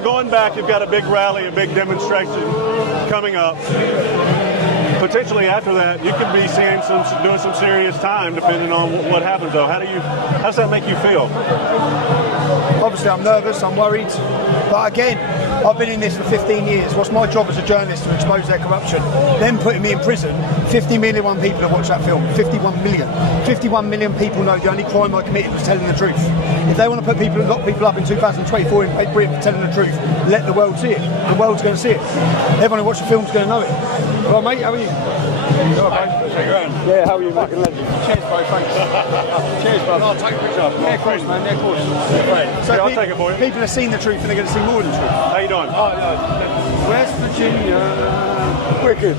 we're going back. You've got a big rally, a big demonstration coming up. Potentially after that, you could be seeing doing some serious time, depending on what happens. Though, how does that make you feel? Obviously, I'm nervous. I'm worried. But again, I've been in this for 15 years. What's my job as a journalist to expose their corruption? Then putting me in prison. 50 million people have watched that film. 51 million. 51 million people know the only crime I committed was telling the truth. If they want to lock people up in 2024 in Britain for telling the truth, let the world see it. The world's going to see it. Everyone who watches the film's going to know it. Well, mate, how are you? Yeah, how are you, mate? Cheers, bro, thanks. Cheers, bro. I'll take a picture. Yeah, of course, man, yeah, of course. So I'll take it for you. People have seen the truth and they're going to see more than the truth. How you doing? West Virginia. Wicked.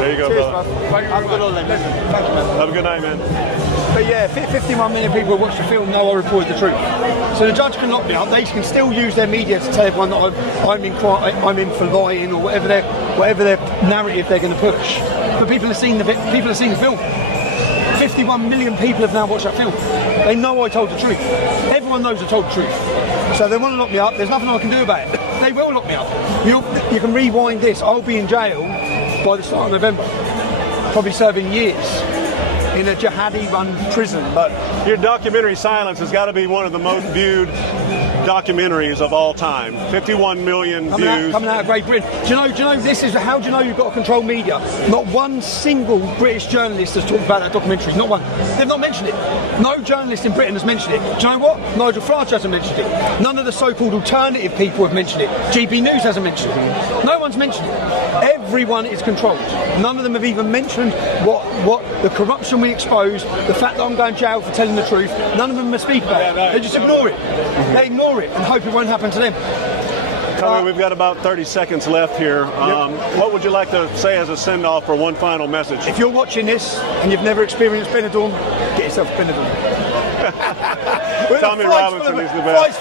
There you go, Cheers, brother. bro. Have a good holiday, man. Thank you, man. Have a good night, man. But yeah, 51 million people who watch the film know I reported the truth. So the judge can lock me up. They can still use their media to tell everyone that I'm in for lying or whatever their narrative they're going to push. But people have seen the film. 51 million people have now watched that film. They know I told the truth. Everyone knows I told the truth. So they want to lock me up. There's nothing I can do about it. They will lock me up. You can rewind this. I'll be in jail by the start of November, probably serving years in a jihadi-run prison. But your documentary Silence has got to be one of the most viewed documentaries of all time. 51 million views. Coming out of Great Britain. Do you know this is how do you know you've got to control media? Not one single British journalist has talked about that documentary. Not one. They've not mentioned it. No journalist in Britain has mentioned it. Do you know what? Nigel Farage hasn't mentioned it. None of the so-called alternative people have mentioned it. GB News hasn't mentioned it. No one's mentioned it. Everyone is controlled. None of them have even mentioned what the corruption we expose, the fact that I'm going to jail for telling the truth. None of them must speak about it. They just ignore it. They ignore it and hope it won't happen to them. Tell me, we've got about 30 seconds left here. What would you like to say as a send-off or one final message? If you're watching this and you've never experienced Benidorm, get yourself Benidorm. Tommy Robinson is the best.